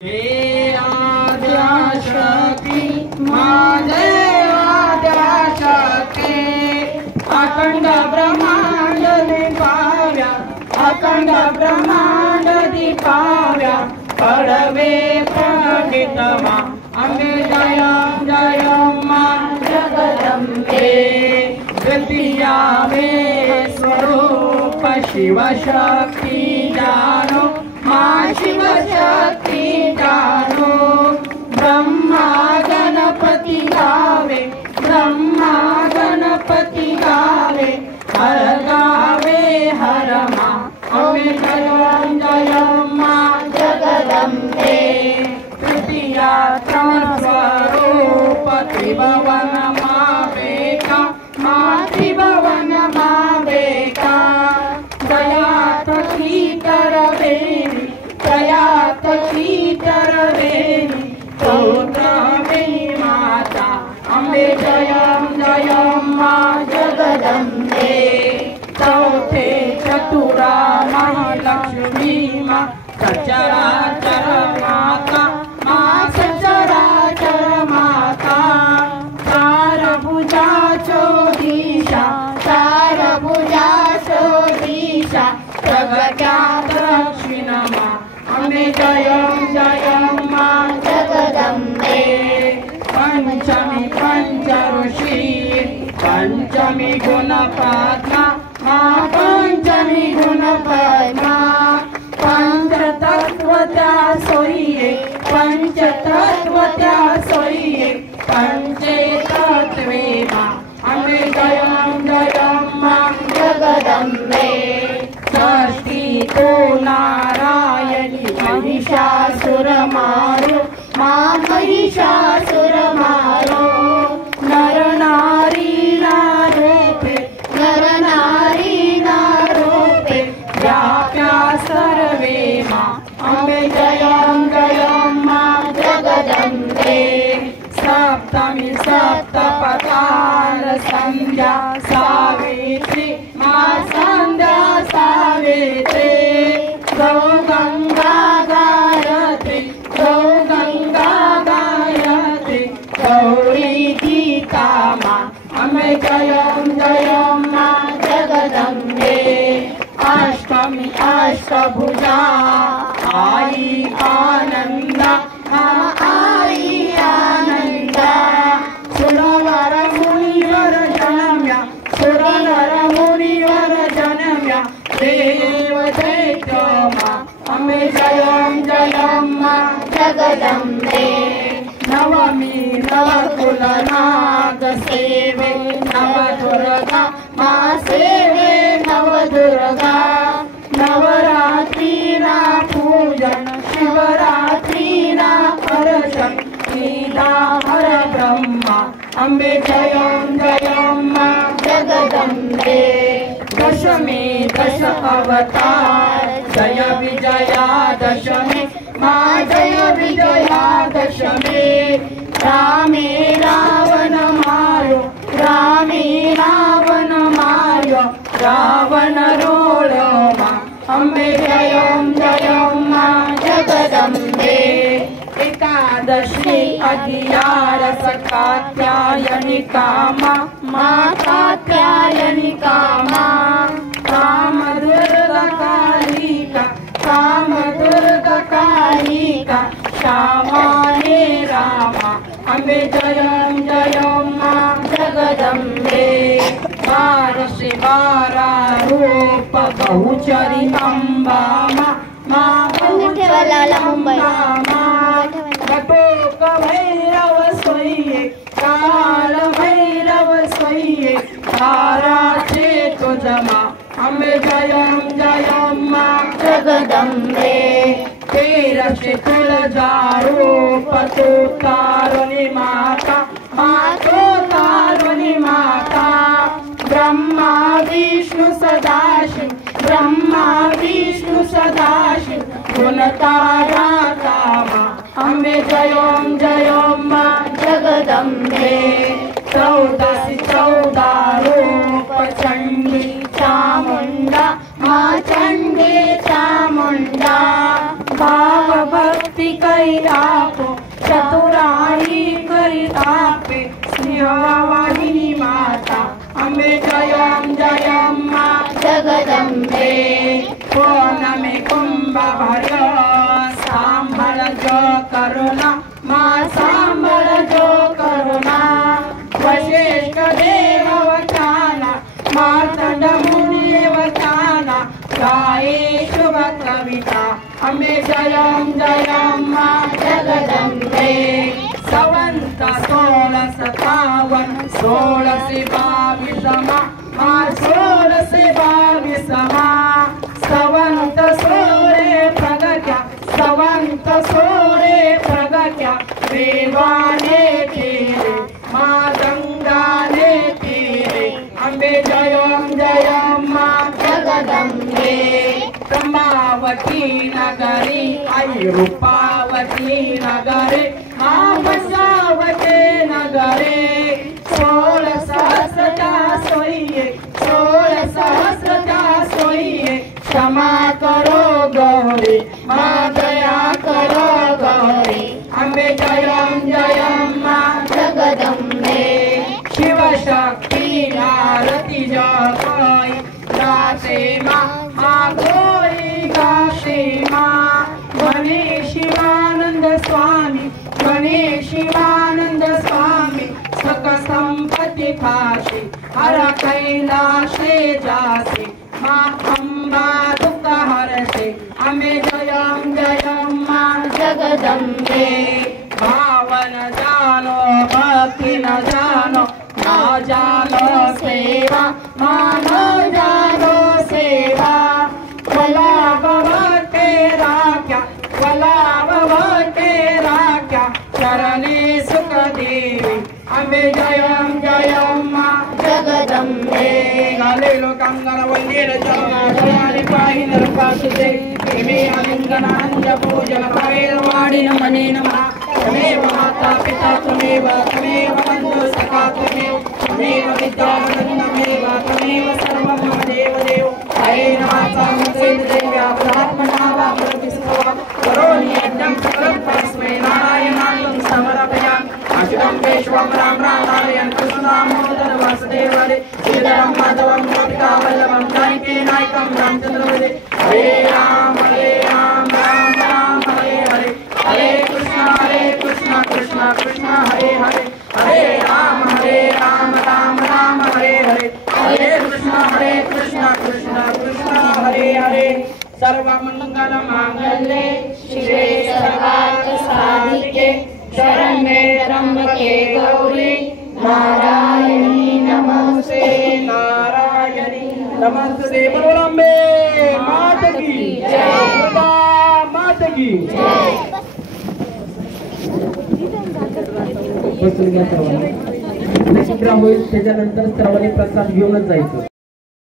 हे आद्याशक्ती माझे आद्याशक्ती अखंड ब्रह्मांड दीपाव्या अखंड ब्रह्मांड दीपाव्या पडवे प्रकटितमा अंबे जयं जयं मा जगदंबे तृतीया मे स्वरूप शिवशक्ती जानो मां शिवशक्ती जानो ब्रह्मा गणपति गावे ब्रह्मा गणपति गावे हर गावे हर मा अम्बे जयं जयं मा जगदंबे तृतीया स्वरूप त्रिभुवन मावेका मा त्रिभुवन मावेका दयात करवेरी प्रयात करवेरी स्तोत्रमे माता अम्बे जयं जयं मा जगदंबे चौथे चतुरा महालक्ष्मी मा सचराचर माता मा सचराचर माता चार भुजा चोदीशा चार भुजा चोदीशा प्रगट्यात दक्षिणमा अम्बे जयं जयं मा जगदंबे पंचमी पंच ऋषी पंचमी गुणपद्मा मा पंचमी गुणपद्मा पंचतत्व त्या सोयिये पंचतत्व त्या सोयिये पंचे तत्वे मा अम्बे जयं जयं मा जगदंबे षष्ठी तो नारायणी महिषासुर मारो मा महिषासुर मारो नर नारी नारोपे नर नारी नारोपे व्याप्या सर्वे मा अम्बे जयं जयं मा जगदंबे सप्तमी सप्तपदान संध्या सावित्री मा संध्या सावित्री गौ गंगा गायत्री गौ गंगा गायत्री गौरी गीता मा अम्बे जयं जयं मा जगदंबे अष्टमी अष्टभुजा आई आनंदा आई आनंदा सुरवर मुनिवर जनम्या सुरवर मुनिवर जनम्या देव दैत्य मा अम्बे जयं जयं मा जगदंबे नवमी नवकुल नाग सेवे नवदुर्गा मा सेवे नवदुर्गा नवरात्री ना पूजन शिवरात्री ना अर्चन लीला हर ब्रह्मा अम्बे जयं जयं मा जगदंबे दशमी दश अवतार जय विजया दशमी मा जय विजया दशमी रामे रावण मारो रामे रावण मारो रावण रोळो मा अम्बे जयं जयं मा जगदंबे एकादशी अधियार कात्यायनी कामा मा कात्यायनी कामा कामदुर्गा कालिका कामदुर्गा कालिका श्यामाने रामा अम्बे जयं जयं मा जगदंबे बारशे बारा रूप बहुचरी अंबा मा बहुचरी अंबा घटोक भैरव सोयिये काल भैरव सोयिये ताराचे तुझमा अम्बे जयं जयं मा जगदंबे तेरशे तुळजा रूप तू तारुणी माता मा तू तारुणी माता ब्रह्मा विष्णु सदाशिव ब्रह्मा विष्णु सदाशिव गुणतारा मा अम्बे जयं जयं मा जगदंबे चौदासी चौदा रूप चंडी चामुंडा मा चंडी चामुंडा भाव भक्ति कै आपो चतुराई करितापे स्नेहवाहिनी माता अम्बे जयम मा जगदम्बे पौर्णमी कुंभ भर सांभर जो करुणा माँ सांभर जो करुणा वशिष्ठ देव वचाना मार्तंड मुनि वचाना गाये शुभ कविता अम्बे जयम मा जगदम्बे सवंत 1657 1622 माँ 1622 सवंत सोरे प्रगट्या देवाने तीरे माँ गंगाने तीरे अम्बे जयम माँ जगदम्बे ब्रह्मावती नगरी आई रूपावती नगरी माँ पंचावती नगरी 16 सहस्रता सोइए क्षमा करो गौरी माँ दया करो गौरी अम्बे जयम माँ जगदम्बे शिव शक्ति आरती जय गाते माँ गोरी गाते माँ गणेश शिवानंद स्वामी सक संपत्ति फाशी हर कैलाशे जासे माँ अम्बा दुख हरसे अम्बे जयम माँ जगदम्बे भावन जानो भक्ति न जानो सेवा माँ न जानो सेवा वला भव तेरा क्या चरणे सुख देवी अम्बे जयम माँ जगदम्बे गाले लोकांगन वल्लीर जलमाधयानि पाहि नरकासुते इमे आलिंगनांज पूजन भैरवाणि नमने नमः त्वमेव माता पिता त्वमेव बन्धु सखा त्वमेव विद्यावन्दनमेव त्वमेव सर्वं मम देवदेव हरे नमः सामसेन देव्या प्रात्मना वा प्रतिष्ठा करोमि यज्ञं सकलं परस्मै नारायणाय समर्पयामि अच्युतं केशवं राम नारायणं कृष्णं दामोदरं वासुदेवं श्रीधरं माधवं गोपिका वल्लभं जानकी नायकं रामचन्द्रं हरे राम राम राम हरे हरे हरे कृष्ण कृष्ण हरे हरे हरे राम राम राम हरे हरे हरे कृष्ण कृष्ण हरे हरे सर्वमंगल मांगल्ये शिवे सर्वार्थ साधिके शरण्ये त्र्यंबके गौरी नारायणी नमोस्तुते बोलो अम्बे माता की जय माता की जय बसून घ्या सर्वांनी होईल त्याच्यानंतर सर्वांनी प्रसाद घेऊनच जायचं